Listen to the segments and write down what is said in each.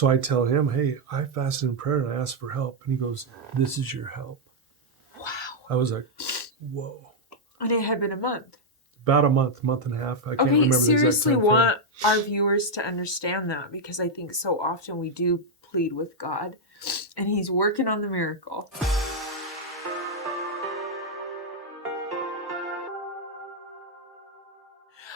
So I tell him, hey, I fasted in prayer and I asked for help. And he goes, this is your help. Wow. I was like, whoa. And it had been a month. About a month and a half. I can't remember the exact seriously time frame. want our viewers to understand that, because I think so often we do plead with God and he's working on the miracle.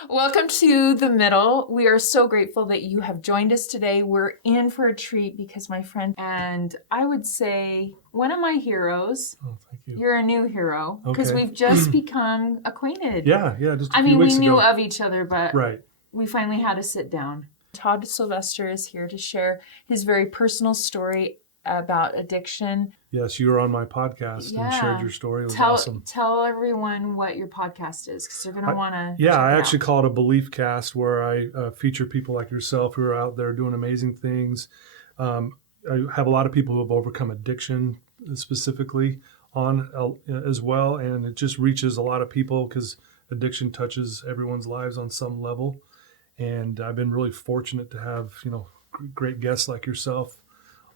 Welcome to The Middle. We are so grateful that you have joined us today. We're in for a treat because my friend, and I would say one of my heroes. Oh, thank you. You're a new hero because we've just become acquainted. Yeah. Just a few weeks we knew ago. of each other, but right. We finally had to sit down. Todd Sylvester is here to share his very personal story about addiction. Yes, you were on my podcast and shared your story. It was awesome. Tell everyone what your podcast is, because they're going to want to. Yeah, I actually call it a Beliefcast, where I feature people like yourself who are out there doing amazing things. I have a lot of people who have overcome addiction specifically on as well, and it just reaches a lot of people because addiction touches everyone's lives on some level. And I've been really fortunate to have great guests like yourself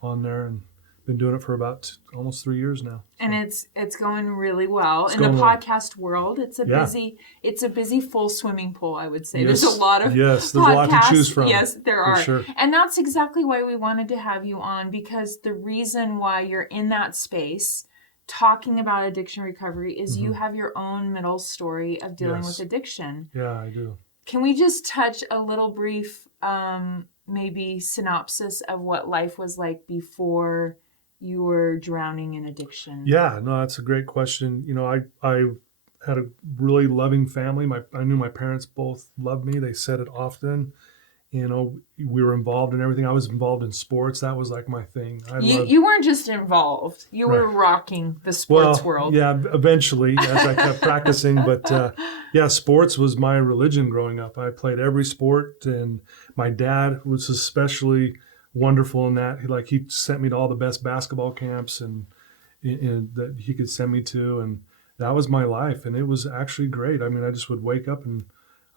on there, and been doing it for about almost 3 years now. So. And it's going really well. In the podcast world, it's a busy full swimming pool, I would say. Yes. There's a lot of there's a lot to choose from. Yes, there are. Sure. And that's exactly why we wanted to have you on, because the reason why you're in that space talking about addiction recovery is you have your own middle story of dealing with addiction. Yeah, I do. Can we just touch a little brief maybe synopsis of what life was like before you were drowning in addiction? Yeah, no, that's a great question. I had a really loving family. I knew my parents both loved me. They said it often. We were involved in everything. I was involved in sports. That was like my thing. You weren't just involved. You were rocking the sports world. Yeah, eventually as I kept practicing. But sports was my religion growing up. I played every sport, and my dad was especially wonderful in that. He sent me to all the best basketball camps and that he could send me to, and that was my life. And it was actually great. I mean, I just would wake up and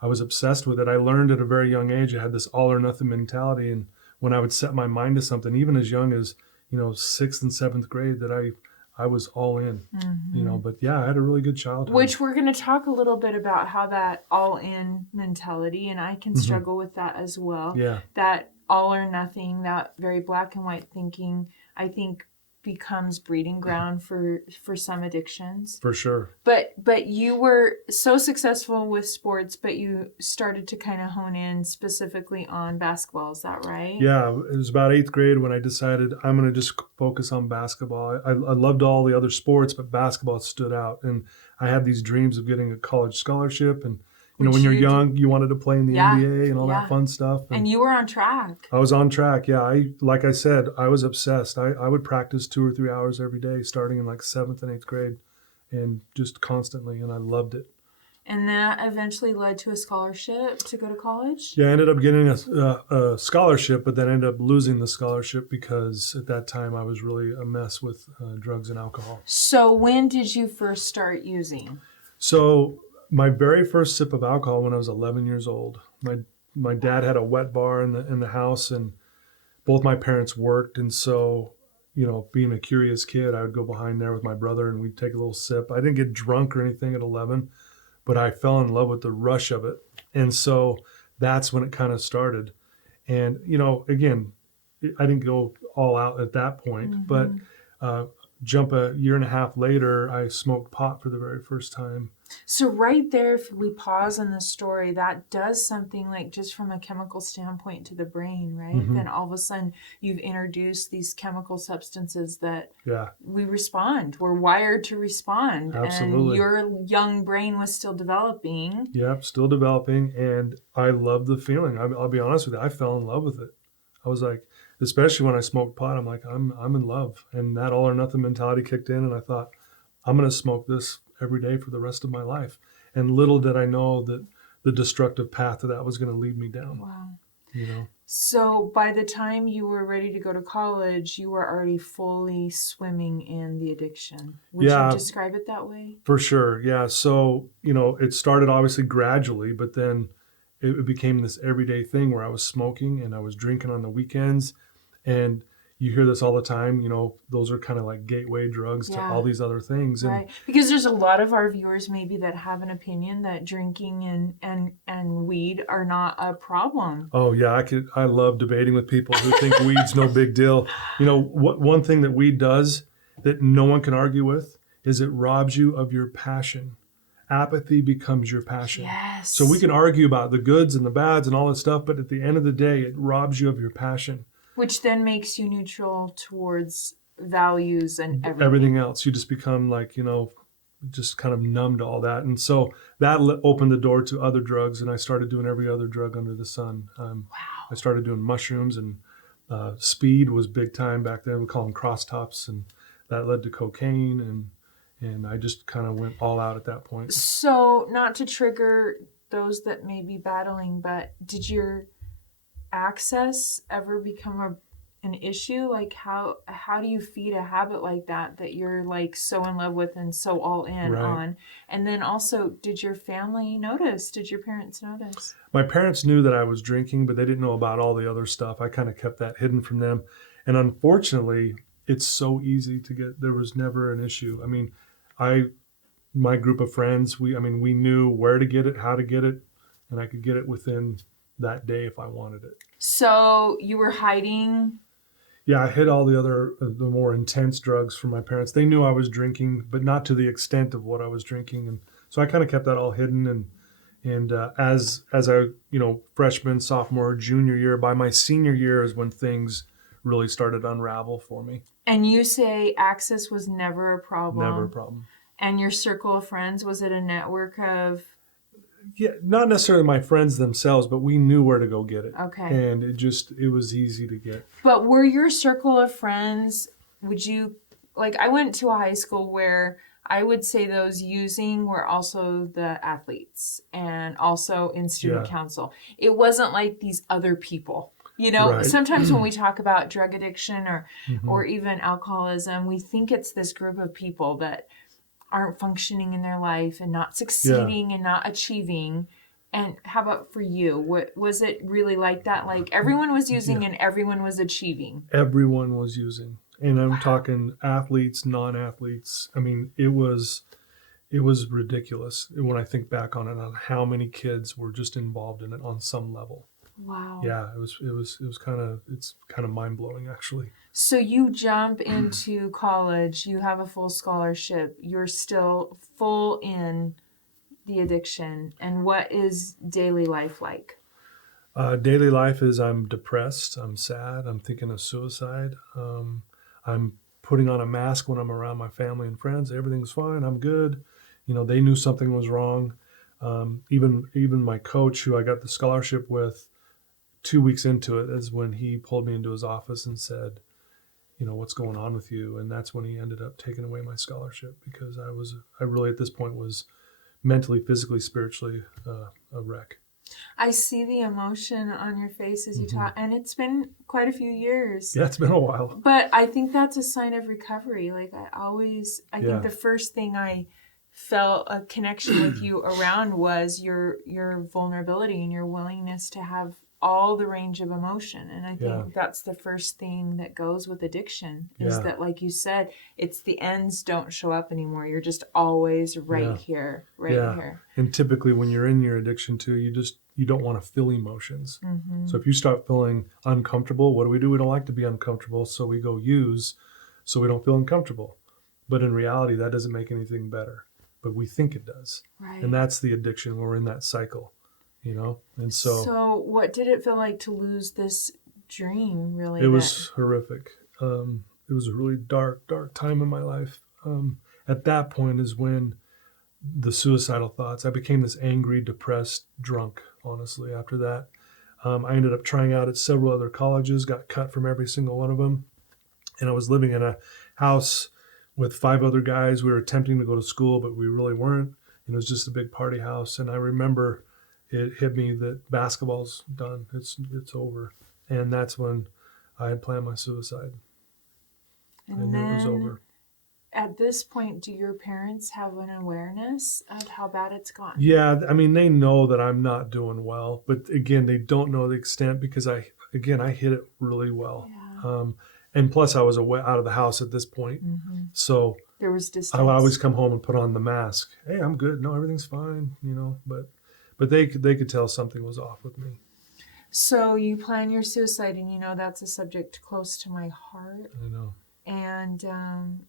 I was obsessed with it. I learned at a very young age. I had this all or nothing mentality. And when I would set my mind to something, even as young as, 6th and 7th grade, that I was all in, but I had a really good childhood. Which we're going to talk a little bit about how that all in mentality, and I can struggle with that as well. Yeah. That all or nothing, that very black and white thinking, I think becomes breeding ground for some addictions. For sure. But you were so successful with sports, but you started to kind of hone in specifically on basketball. Is that right? Yeah, it was about 8th grade when I decided I'm going to just focus on basketball. I loved all the other sports, but basketball stood out. And I had these dreams of getting a college scholarship. And when you're young, you wanted to play in the NBA and all that fun stuff. And you were on track. I was on track, yeah. Like I said, I was obsessed. I would practice 2 or 3 hours every day, starting in 7th and 8th grade, and just constantly, and I loved it. And that eventually led to a scholarship to go to college? Yeah, I ended up getting a scholarship, but then ended up losing the scholarship because at that time I was really a mess with drugs and alcohol. So when did you first start using? So my very first sip of alcohol when I was 11 years old. My dad had a wet bar in the house, and both my parents worked. And so, being a curious kid, I would go behind there with my brother and we'd take a little sip. I didn't get drunk or anything at 11, but I fell in love with the rush of it. And so that's when it kind of started. And, again, I didn't go all out at that point, but jump a year and a half later, I smoked pot for the very first time. So right there, if we pause on the story, that does something just from a chemical standpoint to the brain, right? Then all of a sudden you've introduced these chemical substances that we respond. We're wired to respond. Absolutely. And your young brain was still developing. Yep, still developing. And I love the feeling. I'll be honest with you. I fell in love with it. I was like, especially when I smoked pot, I'm like, I'm in love. And that all or nothing mentality kicked in, and I thought, I'm going to smoke this every day for the rest of my life. And little did I know that the destructive path that was going to lead me down. Wow. So by the time you were ready to go to college, you were already fully swimming in the addiction. Would you describe it that way? For sure. Yeah. So, it started obviously gradually, but then it became this everyday thing where I was smoking and I was drinking on the weekends. And you hear this all the time, you know, those are kind of like gateway drugs to all these other things. Right. Because there's a lot of our viewers maybe that have an opinion that drinking and weed are not a problem. Oh yeah, I love debating with people who think weed's no big deal. You know, one thing that weed does that no one can argue with is it robs you of your passion. Apathy becomes your passion. Yes. So we can argue about the goods and the bads and all that stuff, but at the end of the day, it robs you of your passion. Which then makes you neutral towards values and everything else. You just become like, you know, just kind of numb to all that. And so that opened the door to other drugs, and I started doing every other drug under the sun. Wow. I started doing mushrooms, and speed was big time back then. We call them cross tops, and that led to cocaine, and I just kind of went all out at that point. So not to trigger those that may be battling, but did your access ever become an issue? Like how do you feed a habit like that you're like so in love with and so all in on? And then also, did your family notice? Did your parents notice? My parents knew that I was drinking, but they didn't know about all the other stuff. I kind of kept that hidden from them. And unfortunately, it's so easy to get. There was never an issue. I mean, my group of friends, we knew where to get it, how to get it, and I could get it within that day if I wanted it. So you were hiding? Yeah, I hid all the more intense drugs from my parents. They knew I was drinking, but not to the extent of what I was drinking, and so I kind of kept that all hidden. And as I, you know, freshman, sophomore, junior year, by my senior year is when things really started to unravel for me. And you say access was never a problem? Never a problem. And your circle of friends, was it a network of? Yeah, not necessarily my friends themselves, but we knew where to go get it. Okay. And it was easy to get. But were your circle of friends, I went to a high school where I would say those using were also the athletes and also in student council. It wasn't like these other people. You know, sometimes when we talk about drug addiction or even alcoholism, we think it's this group of people that aren't functioning in their life and not succeeding and not achieving. And how about for you? What was it really like that? Like everyone was using and everyone was achieving. Everyone was using. And I'm talking athletes, non-athletes. I mean, it was ridiculous when I think back on it, on how many kids were just involved in it on some level. Wow. Yeah, it's kind of mind-blowing actually. So you jump into college, you have a full scholarship, you're still full in the addiction. And what is daily life like? Daily life is I'm depressed, I'm sad, I'm thinking of suicide. I'm putting on a mask when I'm around my family and friends. Everything's fine, I'm good. You know, they knew something was wrong. Even my coach, who I got the scholarship with, 2 weeks into it is when he pulled me into his office and said, you know, what's going on with you? And that's when he ended up taking away my scholarship, because I really at this point was mentally, physically, spiritually a wreck. I see the emotion on your face as you talk, and it's been quite a few years. Yeah, it's been a while. But I think that's a sign of recovery. Like I think the first thing I felt a connection with you around was your vulnerability and your willingness to have all the range of emotion. And I think that's the first thing that goes with addiction is that, like you said, it's the ends don't show up anymore. You're just always right here. And typically when you're in your addiction too, you don't want to feel emotions. Mm-hmm. So if you start feeling uncomfortable, what do? We don't like to be uncomfortable. So we go use so we don't feel uncomfortable. But in reality, that doesn't make anything better. But we think it does. Right. And that's the addiction. We're in that cycle. You know, and so what did it feel like to lose this dream? Really, it was horrific. It was a really dark time in my life. At that point is when the suicidal thoughts. I became this angry, depressed drunk. Honestly, after that, I ended up trying out at several other colleges. Got cut from every single one of them, and I was living in a house with 5 other guys. We were attempting to go to school, but we really weren't. It was just a big party house, and I remember it hit me that basketball's done. It's over. And that's when I had planned my suicide. I knew it was over. At this point, do your parents have an awareness of how bad it's gone? Yeah, I mean, they know that I'm not doing well. But again, they don't know the extent because I hit it really well. And plus I was away out of the house at this point. So there was distance. I would always come home and put on the mask. Hey, I'm good. No, everything's fine. But they could tell something was off with me. So you plan your suicide, and that's a subject close to my heart. I know. And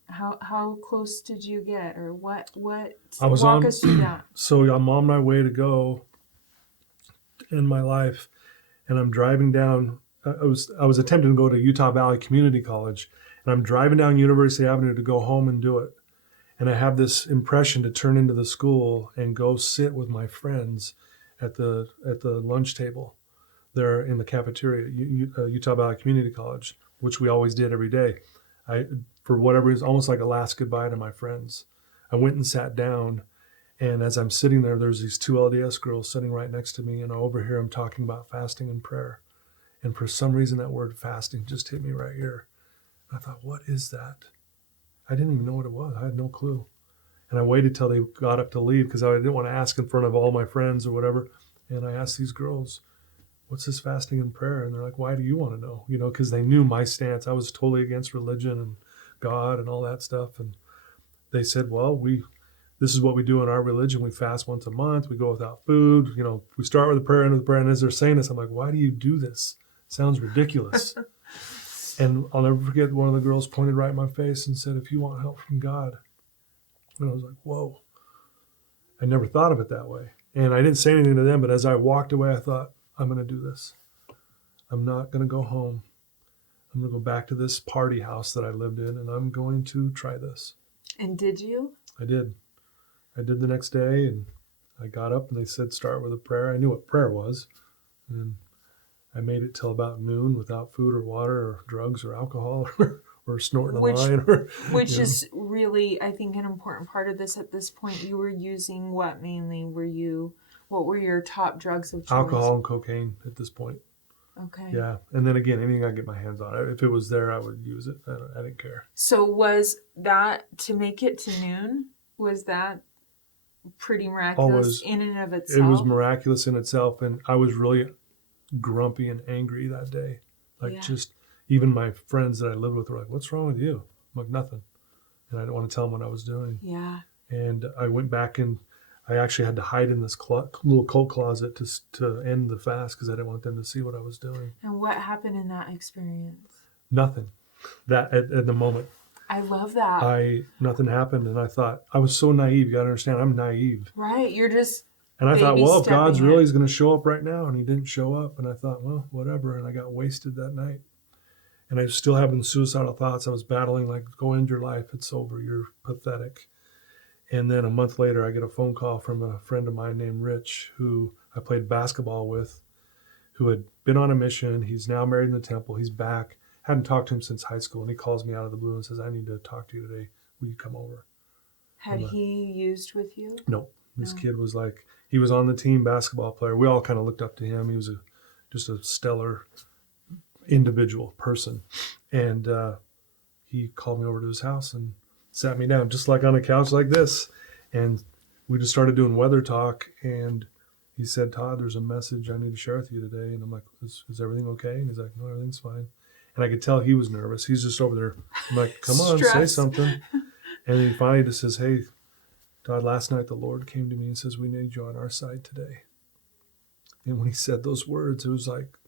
how close did you get, or what? I was walk us through that. So I'm on my way to go in my life, and I'm driving down. I was attempting to go to Utah Valley Community College, and I'm driving down University Avenue to go home and do it. And I have this impression to turn into the school and go sit with my friends at the lunch table there in the cafeteria, Utah Valley Community College, which we always did every day. For whatever reason, almost like a last goodbye to my friends. I went and sat down, and as I'm sitting there, there's these two LDS girls sitting right next to me, and I overhear them talking about fasting and prayer. And for some reason, that word fasting just hit me right here. I thought, what is that? I didn't even know what it was. I had no clue. And I waited till they got up to leave because I didn't want to ask in front of all my friends or whatever. And I asked these girls, what's this fasting and prayer? And they're like, why do you want to know? Because they knew my stance. I was totally against religion and God and all that stuff. And they said, well, this is what we do in our religion. We fast once a month. We go without food. We start with a prayer, end with a prayer. And as they're saying this, I'm like, why do you do this? It sounds ridiculous. And I'll never forget, one of the girls pointed right in my face and said, if you want help from God. And I was like, whoa. I never thought of it that way. And I didn't say anything to them, but as I walked away, I thought, I'm going to do this. I'm not going to go home. I'm going to go back to this party house that I lived in, and I'm going to try this. And did you? I did. I did the next day, and I got up, and they said, start with a prayer. I knew what prayer was. And I made it till about noon without food or water or drugs or alcohol or snorting a line. Which is really, I think, an important part of this at this point. You were using what mainly? What were your top drugs of choice? Alcohol and cocaine at this point. Okay. Yeah. And then again, anything I could get my hands on. If it was there, I would use it. I didn't care. So was that, to make it to noon, was that pretty miraculous in and of itself? It was miraculous in itself. And I was really grumpy and angry that day. Just even my friends that I lived with were like, what's wrong with you? I'm like, nothing. And I didn't want to tell them what I was doing. Yeah. And I went back and I actually had to hide in this little coat closet to end the fast because I didn't want them to see what I was doing. And what happened in that experience? Nothing. That at the moment. I love that. Nothing happened, and I thought, I was so naive. You got to understand, I'm naive. Right. You're just. And I thought, well, if God's really going to show up right now, and he didn't show up, and I thought, well, whatever. And I got wasted that night. And I was still having suicidal thoughts. I was battling, like, go end your life. It's over. You're pathetic. And then a month later, I get a phone call from a friend of mine named Rich, who I played basketball with, who had been on a mission. He's now married in the temple. He's back. Hadn't talked to him since high school. And he calls me out of the blue and says, I need to talk to you today. Will you come over? Had he used with you? No. This kid was like, he was on the team basketball player. We all kind of looked up to him. He was just a stellar individual person. And he called me over to his house and sat me down just like on a couch like this. And we just started doing weather talk. And he said, Todd, there's a message I need to share with you today. And I'm like, is everything okay? And he's like, no, everything's fine. And I could tell he was nervous. He's just over there. I'm like, come on, say something. And he finally just says, hey, Todd, last night the Lord came to me and says, we need you on our side today. And when he said those words, it was like,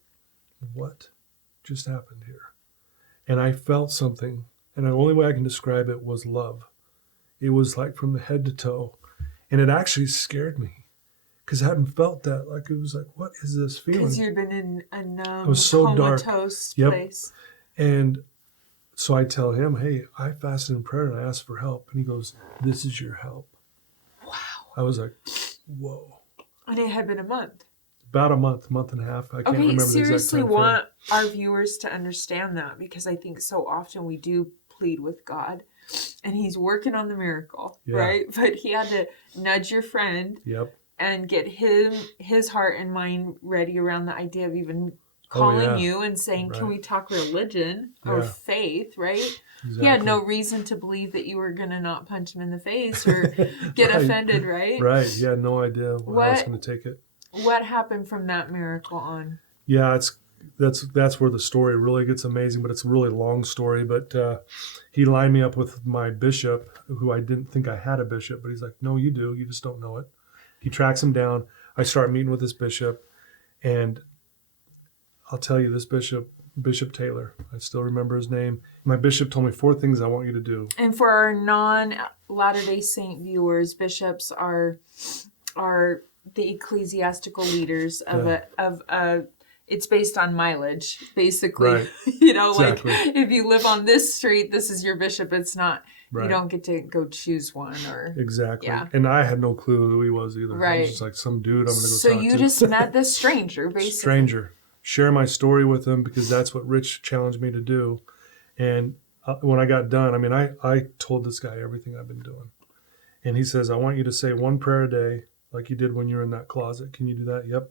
what just happened here? And I felt something. And the only way I can describe it was love. It was like from the head to toe. And it actually scared me because I hadn't felt that. Like, it was like, what is this feeling? Because you'd been in a numb, it was so comatose dark. place. Yep. And so I tell him, hey, I fasted in prayer and I asked for help. And he goes, this is your help. Wow. I was like, whoa. And it had been a month. About a month and a half. I can't remember the exact time. Okay, seriously want our viewers to understand that, because I think so often we do plead with God and he's working on the miracle, right? But he had to nudge your friend and get his heart and mind ready around the idea of even calling you and saying, can we talk religion or faith, right? Exactly. He had no reason to believe that you were going to not punch him in the face or get offended, right? Right. He had no idea how I was going to take it. What happened from that miracle on? Yeah, that's where the story really gets amazing, but it's a really long story. But he lined me up with my bishop, who I didn't think I had a bishop, but he's like, no, you do. You just don't know it. He tracks him down. I start meeting with this bishop, and I'll tell you, this Bishop Taylor, I still remember his name. My bishop told me 4 things I want you to do. And for our non-Latter-day Saint viewers, bishops are the ecclesiastical leaders of it's based on mileage, basically. Right. Exactly. Like if you live on this street, this is your bishop. It's not, right. You don't get to go choose one or. Exactly. Yeah. And I had no clue who he was either. Right. I was just like some dude I'm going to go so talk to. So you just met this stranger, basically. Stranger. Share my story with him because that's what Rich challenged me to do. And when I got done, I mean, I told this guy everything I've been doing. And he says, I want you to say 1 prayer a day like you did when you were in that closet. Can you do that? Yep.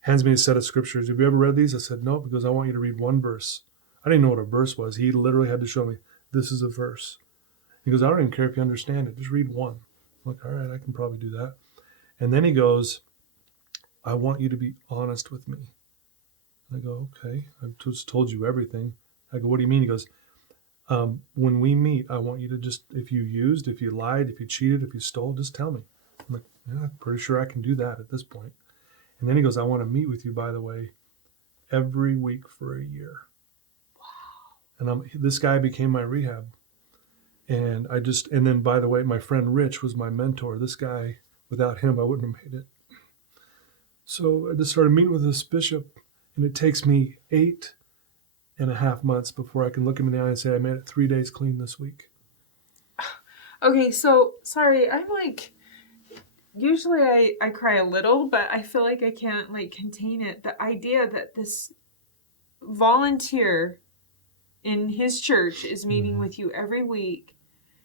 Hands me a set of scriptures. Have you ever read these? I said, no, because I want you to read 1 verse. I didn't know what a verse was. He literally had to show me, this is a verse. He goes, I don't even care if you understand it. Just read 1. I'm like, all right, I can probably do that. And then he goes, I want you to be honest with me. I go, okay, I've just told you everything. I go, what do you mean? He goes, when we meet, I want you to just, if you used, if you lied, if you cheated, if you stole, just tell me. I'm like, yeah, I'm pretty sure I can do that at this point. And then he goes, I want to meet with you, by the way, every week for a year. Wow. And this guy became my rehab. And then, by the way, my friend Rich was my mentor. This guy, without him, I wouldn't have made it. So I just started meeting with this bishop, and it takes me 8.5 months before I can look him in the eye and say, I made it 3 days clean this week. Okay, so, sorry, I'm like... Usually I cry a little, but I feel like I can't contain it. The idea that this volunteer in his church is meeting with you every week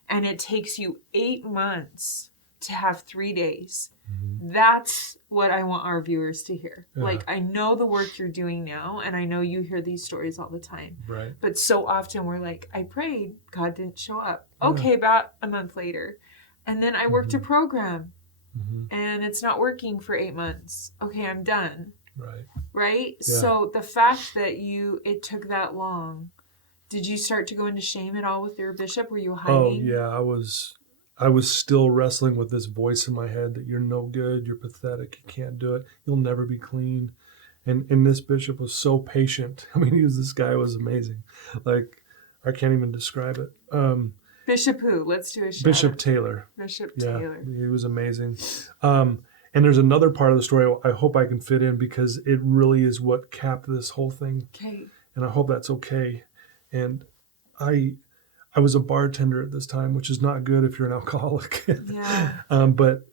and it takes you 8 months to have 3 days. Mm-hmm. That's what I want our viewers to hear. Yeah. I know the work you're doing now, and I know you hear these stories all the time. Right. But so often we're like, I prayed, God didn't show up. Yeah. Okay, about a month later. And then I worked a program. Mm-hmm. And it's not working for 8 months. Okay, I'm done. Right? Yeah. So the fact that it took that long, did you start to go into shame at all with your bishop? Were you hiding? Oh, yeah. I was still wrestling with this voice in my head that you're no good, you're pathetic, you can't do it, you'll never be clean. And this bishop was so patient. I mean, this guy was amazing. I can't even describe it. Bishop who? Let's do a shout. Bishop Taylor. Bishop Taylor. He was amazing. And there's another part of the story I hope I can fit in because it really is what capped this whole thing. Okay. And I hope that's okay. And I was a bartender at this time, which is not good if you're an alcoholic. Yeah. But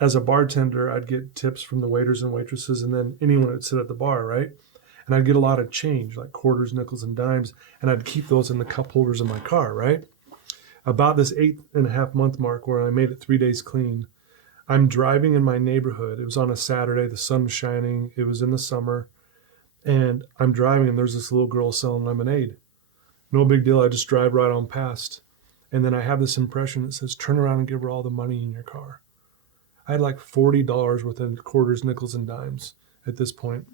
as a bartender, I'd get tips from the waiters and waitresses and then anyone that would sit at the bar, right? And I'd get a lot of change, like quarters, nickels, and dimes, and I'd keep those in the cup holders in my car, right? About this 8.5 month mark where I made it 3 days clean, I'm driving in my neighborhood. It was on a Saturday. The sun was shining. It was in the summer. And I'm driving, and there's this little girl selling lemonade. No big deal. I just drive right on past. And then I have this impression that says, turn around and give her all the money in your car. I had like $40 worth of quarters, nickels, and dimes at this point.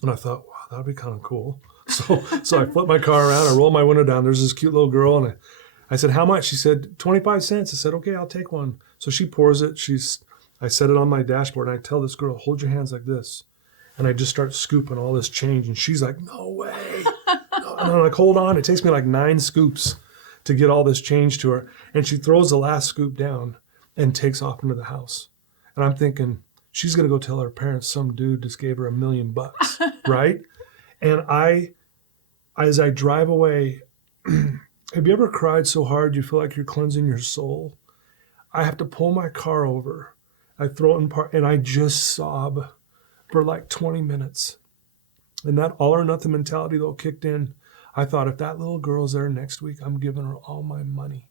And I thought, wow, that would be kind of cool. So I flip my car around. I roll my window down. There's this cute little girl, and I said, how much? She said, 25 cents. I said, okay, I'll take one. So she pours it. I set it on my dashboard, and I tell this girl, hold your hands like this. And I just start scooping all this change. And she's like, no way. And I'm like, hold on. It takes me like 9 scoops to get all this change to her. And she throws the last scoop down and takes off into the house. And I'm thinking, she's going to go tell her parents some dude just gave her $1 million, right? And as I drive away, have you ever cried so hard you feel like you're cleansing your soul? I have to pull my car over. I throw it in park, and I just sob for like 20 minutes. And that all or nothing mentality, though, kicked in. I thought, if that little girl's there next week, I'm giving her all my money.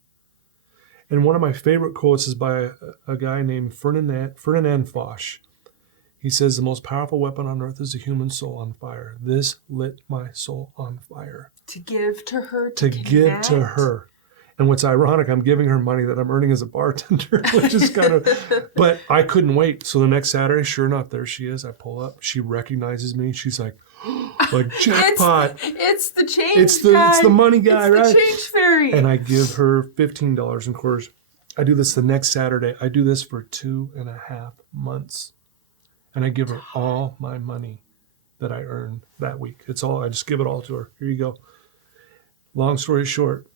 And one of my favorite quotes is by a guy named Ferdinand Foch. He says, the most powerful weapon on earth is a human soul on fire. This lit my soul on fire. To give to her, to give to her. And what's ironic, I'm giving her money that I'm earning as a bartender, which is kind of, but I couldn't wait. So the next Saturday, sure enough, there she is. I pull up. She recognizes me. She's like, oh, Like jackpot. It's the change It's guy. the money guy, it's right? The change fairy. And I give her $15 in quarters. I do this the next Saturday. I do this for 2.5 months. And I give her all my money that I earned that week. It's all, I just give it all to her. Here you go. Long story short,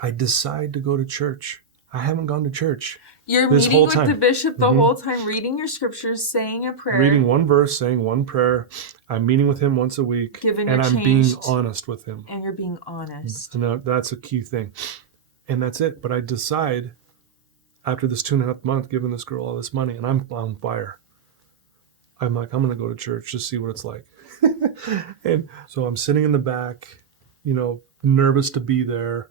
I decide to go to church. I haven't gone to church. You're meeting with the bishop the whole time, reading your scriptures, saying a prayer. Reading one verse, saying one prayer. I'm meeting with him once a week. And I'm being honest with him. And you're being honest. And that's a key thing. And that's it. But I decide after this 2.5 months, giving this girl all this money, and I'm on fire. I'm like, I'm going to go to church, just see what it's like. And so I'm sitting in the back, nervous to be there.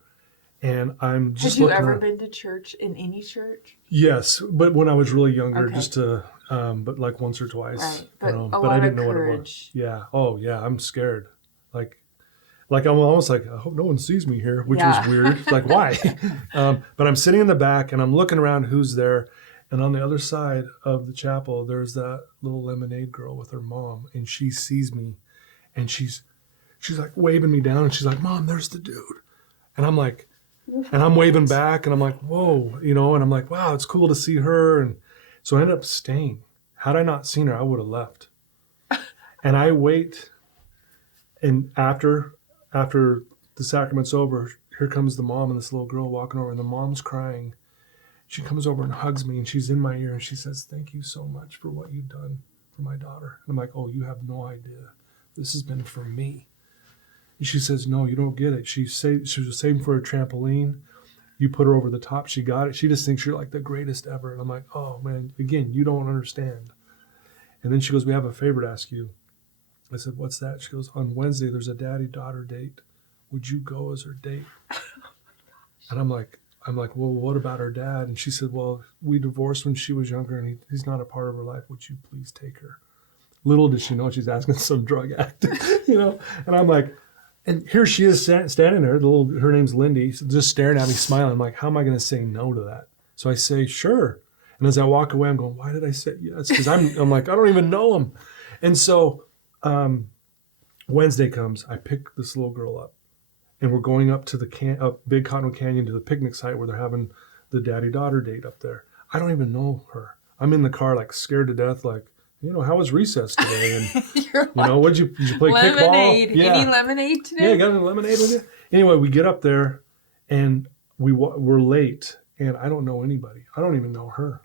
And I'm just Had you ever been to church, in any church? Yes, but when I was really younger, just to, but like once or twice. Right, but but I didn't know what it was. Yeah. Oh, yeah. I'm scared. Like I'm almost like, I hope no one sees me here, which was weird. Like, why? But I'm sitting in the back and I'm looking around who's there. And on the other side of the chapel, there's that little lemonade girl with her mom, and she sees me, and she's like waving me down, and she's like, "Mom, there's the dude," and I'm like, and I'm waving back, and I'm like, "Whoa," and I'm like, "Wow, it's cool to see her," and so I ended up staying. Had I not seen her, I would have left. And I wait, and after the sacrament's over, here comes the mom and this little girl walking over, and the mom's crying. She comes over and hugs me, and she's in my ear, and she says, "Thank you so much for what you've done for my daughter." And I'm like, "Oh, you have no idea. This has been for me." And she says, "No, you don't get it. She was saving for a trampoline. You put her over the top. She got it. She just thinks you're like the greatest ever." And I'm like, "Oh, man, again, you don't understand." And then she goes, "We have a favor to ask you." I said, "What's that?" She goes, "On Wednesday, there's a daddy-daughter date. Would you go as her date?" And I'm like, "Well, what about her dad?" And she said, "Well, we divorced when she was younger, and he's not a part of her life. Would you please take her?" Little did she know she's asking some drug addict, And I'm like, and here she is standing there. Her name's Lindy, just staring at me, smiling. I'm like, how am I going to say no to that? So I say, "Sure." And as I walk away, I'm going, why did I say yes? Because I'm like, I don't even know him. And so Wednesday comes. I pick this little girl up. And we're going up to the Big Cottonwood Canyon to the picnic site where they're having the daddy-daughter date up there. I don't even know her. I'm in the car, like scared to death, like, how was recess today? And did you play lemonade. Kickball? Yeah. Any lemonade today? Yeah, you got any lemonade with you? Anyway, we get up there and we're late, and I don't know anybody. I don't even know her.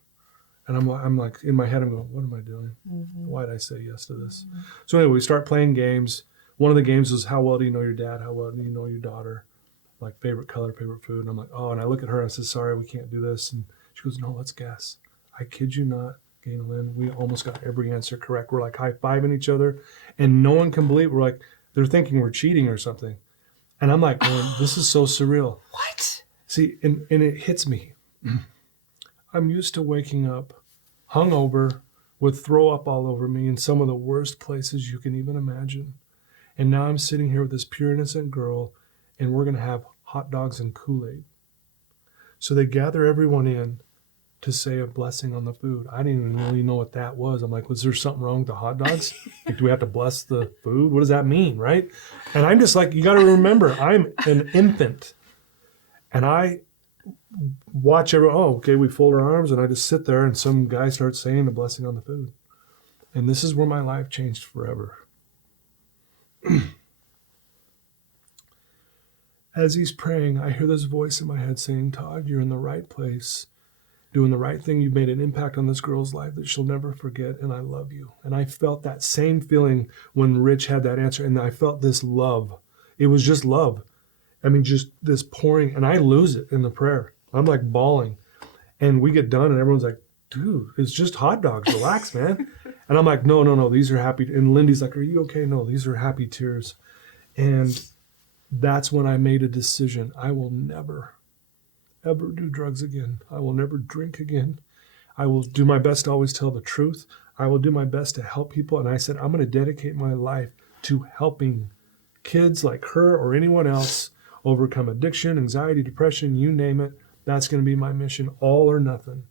And I'm like in my head, I'm going, what am I doing? Mm-hmm. Why did I say yes to this? Mm-hmm. So anyway, we start playing games. One of the games was, how well do you know your dad? How well do you know your daughter? Like favorite color, favorite food. And I'm like, oh, and I look at her and I said, sorry, we can't do this. And she goes, no, let's guess. I kid you not, Ganel-Lyn, we almost got every answer correct. We're like high-fiving each other, and no one can believe. We're like, they're thinking we're cheating or something. And I'm like, man, this is so surreal. What? See, and it hits me. I'm used to waking up hungover with throw up all over me in some of the worst places you can even imagine. And now I'm sitting here with this pure, innocent girl, and we're going to have hot dogs and Kool-Aid. So they gather everyone in to say a blessing on the food. I didn't even really know what that was. I'm like, was there something wrong with the hot dogs? Like, do we have to bless the food? What does that mean, right? And I'm just like, you got to remember, I'm an infant. And I watch okay, we fold our arms, and I just sit there, and some guy starts saying a blessing on the food. And this is where my life changed forever. As he's praying, I hear this voice in my head saying, Todd, you're in the right place, doing the right thing. You've made an impact on this girl's life that she'll never forget, and I love you. And I felt that same feeling when Rich had that answer, and I felt this love. It was just love. I mean, just this pouring, and I lose it in the prayer. I'm like bawling. And we get done, and everyone's like, dude, it's just hot dogs. Relax, man. And I'm like, no, these are happy. And Lindy's like, are you okay? No, these are happy tears. And that's when I made a decision. I will never, ever do drugs again. I will never drink again. I will do my best to always tell the truth. I will do my best to help people. And I said, I'm going to dedicate my life to helping kids like her or anyone else overcome addiction, anxiety, depression, you name it. That's going to be my mission, all or nothing.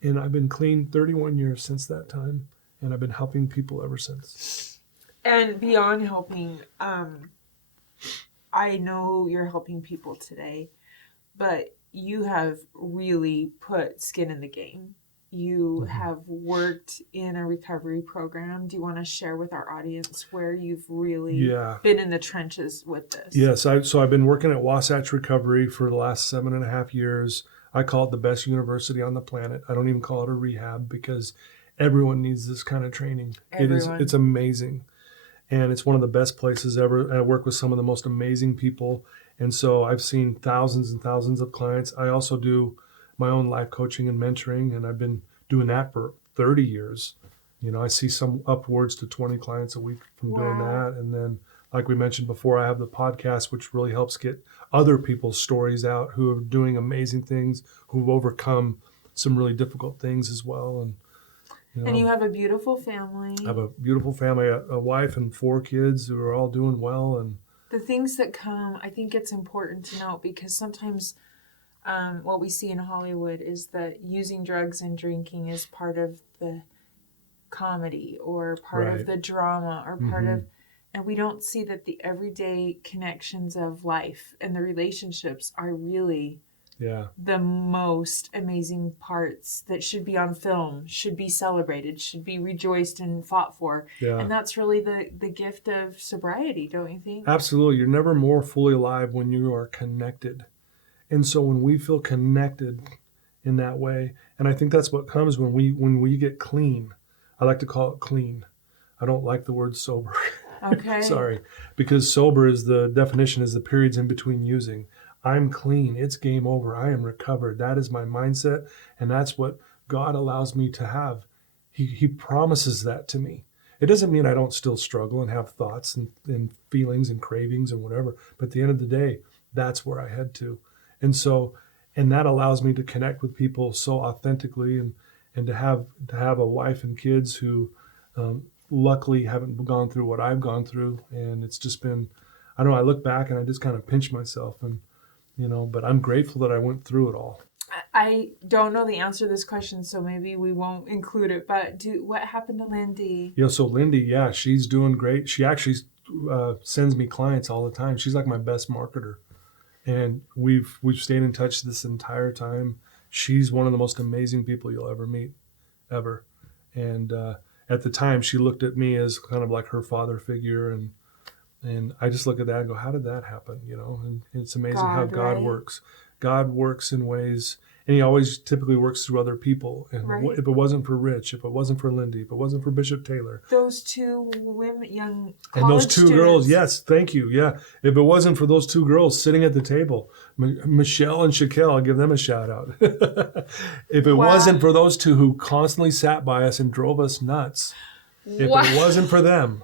And I've been clean 31 years since that time, and I've been helping people ever since. And beyond helping, I know you're helping people today, but you have really put skin in the game. You have worked in a recovery program. Do you want to share with our audience where you've really been in the trenches with this? Yes. So I've been working at Wasatch Recovery for the last 7.5 years. I call it the best university on the planet. I don't even call it a rehab because everyone needs this kind of training. It's amazing. And it's one of the best places ever. I work with some of the most amazing people. And so I've seen thousands and thousands of clients. I also do my own life coaching and mentoring, and I've been doing that for 30 years. I see some upwards to 20 clients a week from doing that. And then, like we mentioned before, I have the podcast, which really helps get other people's stories out who are doing amazing things, who've overcome some really difficult things as well. And you have a beautiful family. I have a beautiful family, a wife and 4 kids who are all doing well. And the things that come, I think it's important to note, because sometimes what we see in Hollywood is that using drugs and drinking is part of the comedy or part of the drama or part of, and we don't see that the everyday connections of life and the relationships are really the most amazing parts that should be on film, should be celebrated, should be rejoiced and fought for. And that's really the gift of sobriety, don't you think? Absolutely. You're never more fully alive when you are connected. And so when we feel connected in that way, and I think that's what comes when we get clean. I like to call it clean. I don't like the word sober. Okay. Sorry. Because sober is the definition is the periods in between using. I'm clean. It's game over. I am recovered. That is my mindset. And that's what God allows me to have. He promises that to me. It doesn't mean I don't still struggle and have thoughts and feelings and cravings and whatever. But at the end of the day, that's where I head to. And that allows me to connect with people so authentically and to have a wife and kids who luckily haven't gone through what I've gone through. And it's just been, I don't know, I look back and I just kind of pinch myself but I'm grateful that I went through it all. I don't know the answer to this question, so maybe we won't include it, but what happened to Lindy? So Lindy, she's doing great. She actually sends me clients all the time. She's like my best marketer. And we've stayed in touch this entire time. She's one of the most amazing people you'll ever meet, ever. And at the time, she looked at me as kind of like her father figure, and I just look at that and go, how did that happen? And it's amazing how God works. God works in ways, and he always typically works through other people. And if it wasn't for Rich, if it wasn't for Lindy, if it wasn't for Bishop Taylor. Those 2 women, young college and those 2 students. girls, yes, thank you. Yeah. If it wasn't for those 2 girls sitting at the table, Michelle and Shaquille, I'll give them a shout out. If it wasn't for those 2 who constantly sat by us and drove us nuts, if it wasn't for them,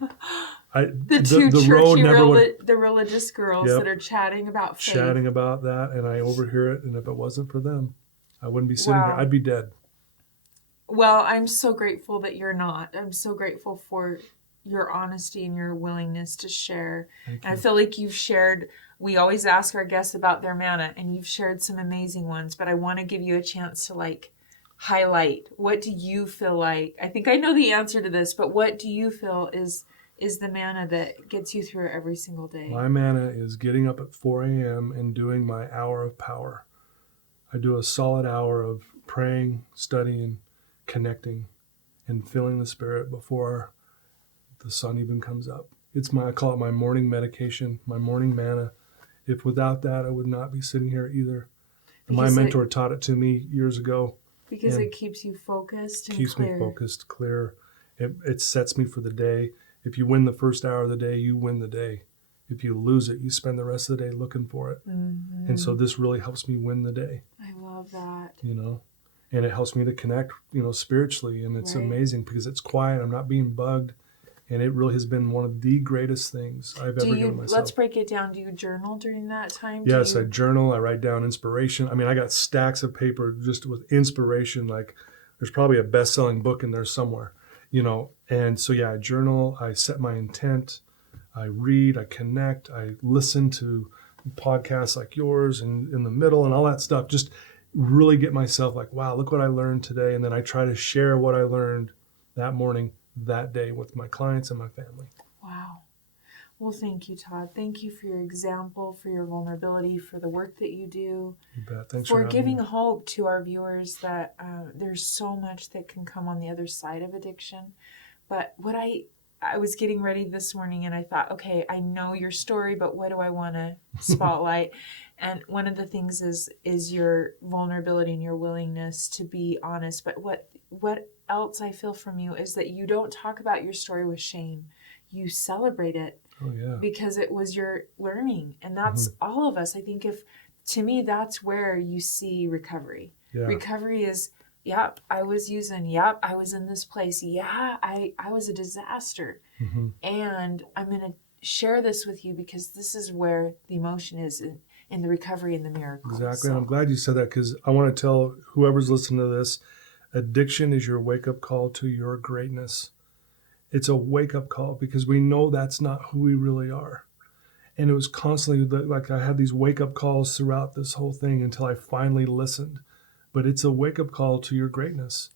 the 2 the road never would, the religious girls that are chatting about faith. Chatting about that, and I overhear it, and if it wasn't for them, I wouldn't be sitting here. I'd be dead. Well, I'm so grateful that you're not. I'm so grateful for your honesty and your willingness to share. And I feel like you've shared, we always ask our guests about their manna, and you've shared some amazing ones, but I want to give you a chance to highlight. What do you feel like? I think I know the answer to this, but what do you feel is the manna that gets you through every single day? My manna is getting up at 4 a.m. and doing my hour of power. I do a solid hour of praying, studying, connecting, and feeling the Spirit before the sun even comes up. I call it my morning medication, my morning manna. If without that, I would not be sitting here either. My mentor taught it to me years ago. Because it keeps you focused and keeps clear. Me focused, clear. It sets me for the day. If you win the first hour of the day, you win the day. If you lose it, you spend the rest of the day looking for it. Mm-hmm. And so this really helps me win the day. I love that. And it helps me to connect, spiritually. And it's amazing because it's quiet. I'm not being bugged. And it really has been one of the greatest things I've ever given myself. Let's break it down. Do you journal during that time? Yes, I journal. I write down inspiration. I mean, I got stacks of paper just with inspiration. Like there's probably a best-selling book in there somewhere, And so, I journal. I set my intent. I read. I connect. I listen to podcasts like yours and in the middle and all that stuff. Just really get myself like, wow, look what I learned today. And then I try to share what I learned that morning, that day with my clients and my family. Wow. Well, thank you, Todd. Thank you for your example, for your vulnerability, for the work that you do. You bet. Thanks for for giving me. hope to our viewers that there's so much that can come on the other side of addiction. But what I was getting ready this morning and I thought, okay, I know your story, but what do I want to spotlight? And one of the things is your vulnerability and your willingness to be honest. But what else I feel from you is that you don't talk about your story with shame. You celebrate it. Oh, yeah. Because it was your learning. And that's all of us. I think to me, that's where you see recovery. Yeah. Recovery is, yep, I was using, yep, I was in this place. Yeah, I was a disaster. And I'm going to share this with you because this is where the emotion is in the recovery and the miracle. Exactly. So. And I'm glad you said that because I want to tell whoever's listening to this, addiction is your wake-up call to your greatness. It's a wake-up call because we know that's not who we really are. And it was constantly like I had these wake-up calls throughout this whole thing until I finally listened. But it's a wake-up call to your greatness.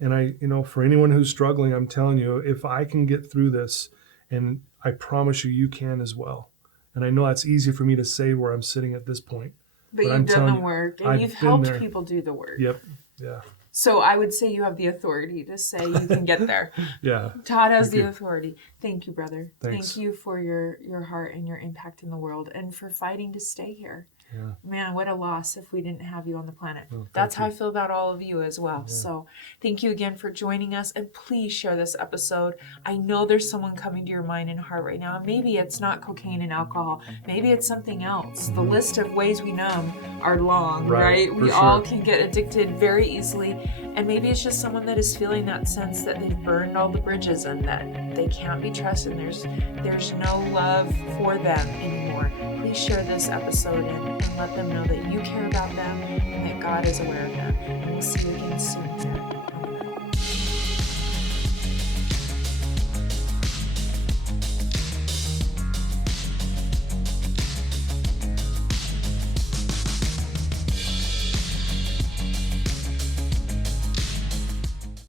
Wow. And for anyone who's struggling, I'm telling you, if I can get through this, and I promise you can as well. And I know that's easy for me to say where I'm sitting at this point. But you've done the work, and you've helped people do the work. Yep. Yeah. So I would say you have the authority to say you can get there. Yeah. Todd has the authority. Thank you, brother. Thanks. Thank you for your heart and your impact in the world and for fighting to stay here. Yeah. Man, what a loss if we didn't have you on the planet. Well, that's how I feel about all of you as well. Yeah. So thank you again for joining us, and please share this episode. I know there's someone coming to your mind and heart right now. Maybe it's not cocaine and alcohol. Maybe it's something else. The list of ways we numb are long, right? We all can get addicted very easily. And maybe it's just someone that is feeling that sense that they've burned all the bridges and that they can't be trusted. There's no love for them anymore. Please share this episode and let them know that you care about them and that God is aware of them. And we'll see